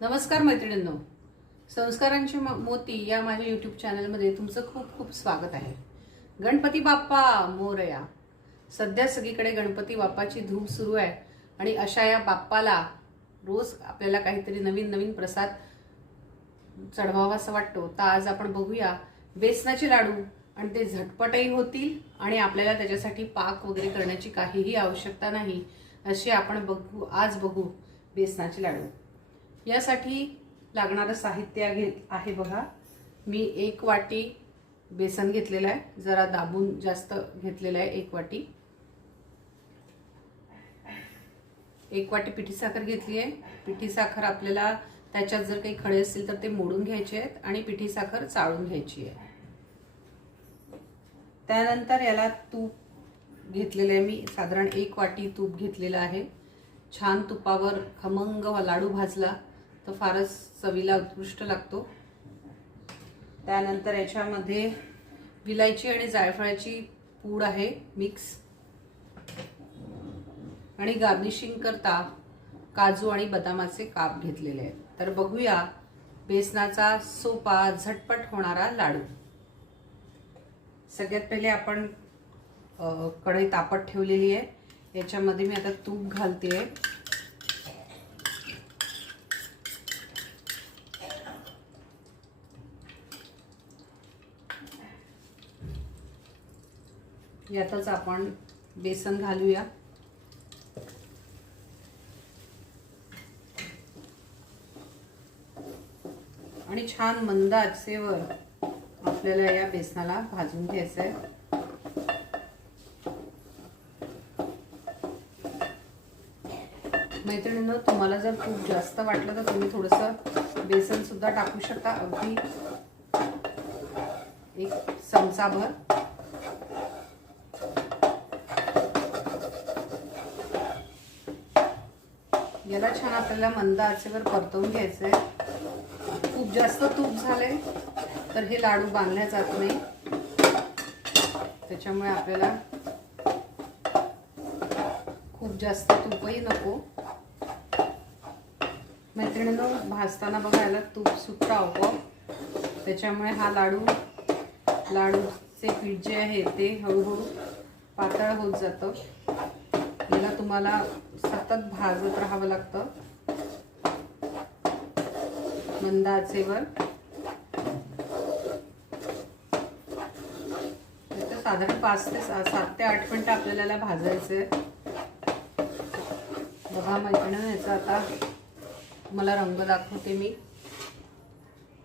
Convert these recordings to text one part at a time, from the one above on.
नमस्कार मैत्रिणींनो, संस्कारांचे मोती या माझ्या यूट्यूब चॅनलमध्ये तुमचं खूप खूप स्वागत आहे। गणपती बाप्पा मोरया। सध्या सगळीकडे गणपती बाप्पाची धूम सुरू आहे आणि अशा या बाप्पाला रोज आपल्याला काहीतरी नवीन नवीन प्रसाद चढवावासा वाटतो। तर आज आपण बघूया बेसनाचे लाडू, आणि ते झटपटही होतील आणि आपल्याला त्याच्यासाठी पाक वगैरे करण्याची काहीही आवश्यकता नाही असे आपण आज बघू बेसनाचे लाडू। यासाठी लागणारं साहित्य आहे बघा। मी 1 वाटी बेसन घेतलेलं आहे, जरा दाबून जास्त घेतलेलं आहे। 1 वाटी, 1 वाटी पिठी साखर घेतली आहे। पिठी साखर आपल्याला त्याच्यात जर काही खडे असतील तर ते मोडून घ्यायचे आहेत आणि पिठी साखर चाळून घ्यायची आहे। त्यानंतर याला तूप घेतलेले आहे मी, साधारण 1 वाटी तूप घेतलेलं आहे। छान तुपावर खमंग लाडू भाजला तर फारच चवीला उत्कृष्ट लागतो। त्यानंतर याच्यामध्ये विलायची आणि जायफळाची पूड आहे मिक्स, आणि गार्निशिंग करता काजू आणि बदामाचे काप घेतलेले आहेत। तर बघूया बेसनाचा सोपा झटपट होणारा लाडू। सगळ्यात पहिले आपण कढई तापत ठेवलेली आहे, याच्यामध्ये मी आता तूप घालते। यातच आपण बेसन घालूया आणि छान मंद आचेवर आपल्याला या बेसनाला भाजून घ्यायचं आहे। मैत्रिणींनो, तुम्हाला जर खूप जास्त वाटलं तर तुम्ही थोडंसं बेसन सुद्धा टाकू शकता, अगदी 1 चमचाभर। याला छान आपल्याला मंद आचेवर परतवून घ्यायचंय। खूप जास्त तूप झाले तर हे लाडू बांधले जात नाही, त्याच्यामुळे आपल्याला खूप जास्त तूपही नको। मैत्रिणींनो, भाजताना बघा याला तूप सुटतं आपोआप, त्याच्यामुळे हा लाडूचे पीठ जे आहे ते हळूहळू पातळ होत जातं। याला तुम्हाला सतत भाजत राहावं लागतं मंद आचेवर। साधारण 5 ते 7 ते 8 मिनिटं आपल्याला याला भाजायचंय। बघा मैत्रिणींनो, याचा आता तुम्हाला रंग दाखवते मी।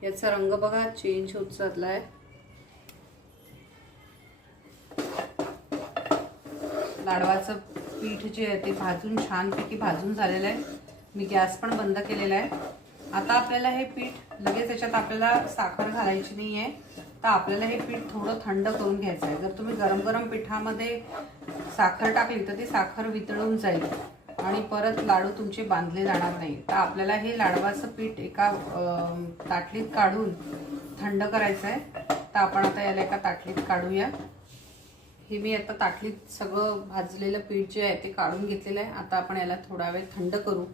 याचा रंग बघा चेंज होत चाललाय। लाडवाचं पीठ जे आहे ते भाजून छानपैकी भाजून झालेलं आहे। मी गॅस पण बंद केलेला आहे। आता आपल्याला हे पीठ लगेच याच्यात आपल्याला साखर घालायची नाही आहे, तर आपल्याला हे पीठ थोडं थंड करून घ्यायचं आहे। जर तुम्ही गरम गरम पिठामध्ये साखर टाकली तर ती साखर वितळून जाईल आणि परत लाडू तुमचे बांधले जाणार नाही। तर आपल्याला हे लाडवाचं पीठ एका ताटलीत काढून थंड करायचं आहे। तर आपण आता याला एका ताटलीत काढूया। हे मी आता ताटलीत सगळं भाजलेलं पीठ जे आहे ते काढून घेतलेलं आहे। आता आपण याला थोडा वेळ थंड करू।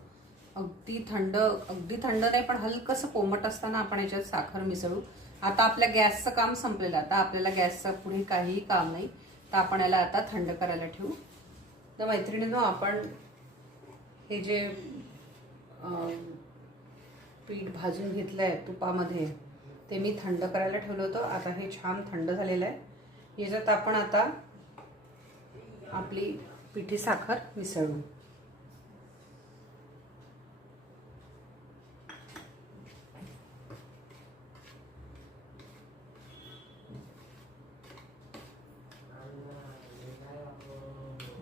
अगदी थंड नाही, पण हलकंसं कोमट असताना आपण याच्यात साखर मिसळू। आता आपल्या गॅसचं काम संपलेलं, आता आपल्याला गॅसचं पुढे काहीही काम नाही, तर आपण याला आता थंड करायला ठेवू। तर मैत्रिणींनो, आपण हे जे पीठ भाजून घेतलं आहे तुपामध्ये ते मी थंड करायला ठेवलं होतं। आता हे छान थंड झालेलं आहे। याच्यात आपण आता आपली पिठी साखर मिसळू।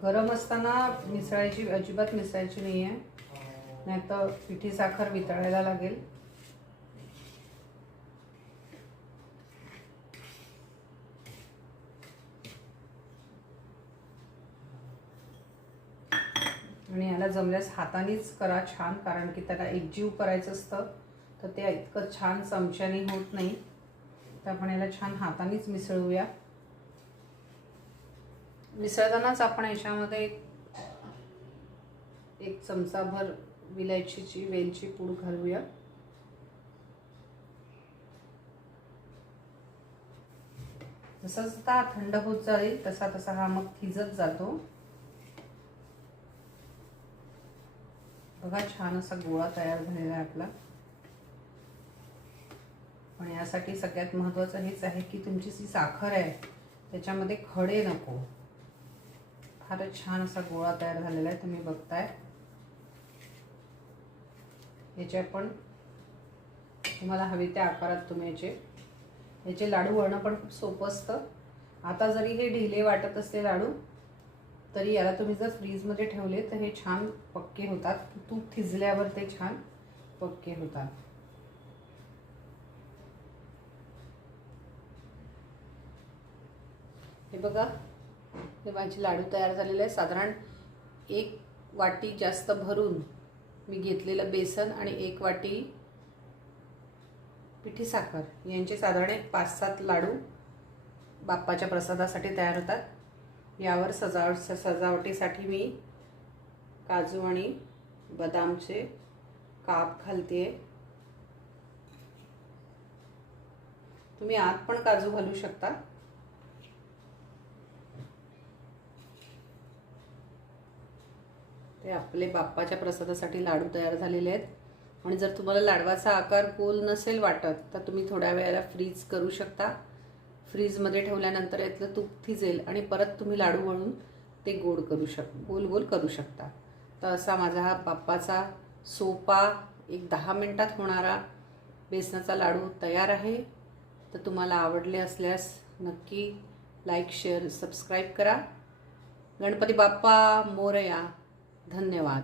गरम असताना अजिबात मिसळायची नाही आहे, नाहीतर पिठी साखर वितळायला लागेल। आणि याला जमल्यास हातानेच करा छान, कारण की त्याला एकजीव करायचं असतं, तर ते इतकं छान चमच्याने होत नाही। तर आपण याला छान हातानेच मिसळूया। मिसळतानाच आपण याच्यामध्ये 1 चमचाभर विलायचीची वेलची पूड घालूया। जसा हा थंड होत जाईल तसा तसा हा मग थिजत जातो. बघा छान असा गोळा तयार झालेला आहे आपला. पण यासाठी सगळ्यात महत्त्वाचं हेच आहे की तुमची जी साखर आहे त्याच्यामध्ये खडे नको. फारच छान असा गोळा तयार झालेला आहे, तुम्ही बघताय. याचे पण तुम्हाला हवे त्या आकारात तुम्ही याचे लाडू वळणं पण खूप सोपं असतं. आता जरी हे ढिले वाटत असले लाडू तरी याला तुम्ही जर फ्रीजमध्ये ठेवले तर हे छान पक्के होतात. तूप थिजल्यावर ते छान पक्के होतात. हे बघा, हे माझे लाडू तयार झालेले आहे. साधारण 1 वाटी जास्त भरून मी घेतलेलं बेसन आणि 1 वाटी पिठी साखर यांचे साधारण 5-7 लाडू बाप्पाच्या प्रसादासाठी तयार होतात. यावर सजावटीसाठी मी काजू आणि बदामचे काप घालते. तुम्ही आत पण काजू घालू शकता. ते आपले बाप्पाच्या प्रसादासाठी लाडू तयार झालेले आहेत. आणि जर तुम्हाला लाडवाचा आकार गोल नसेल वाटत तर तुम्ही थोड्या वेळाला फ्रीज करू शकता. फ्रीजमध्ये ठेवल्यानंतर यातलं तूप थिजेल आणि परत तुम्ही लाडू वळून ते गोल गोल करू शकता. तर असा माझा हा बाप्पाचा सोपा 10 मिनिटात होणारा बेसनाचा लाडू तयार आहे. तर तुम्हाला आवडले असल्यास नक्की लाईक, शेअर, सबस्क्राईब करा. गणपती बाप्पा मोरया. धन्यवाद.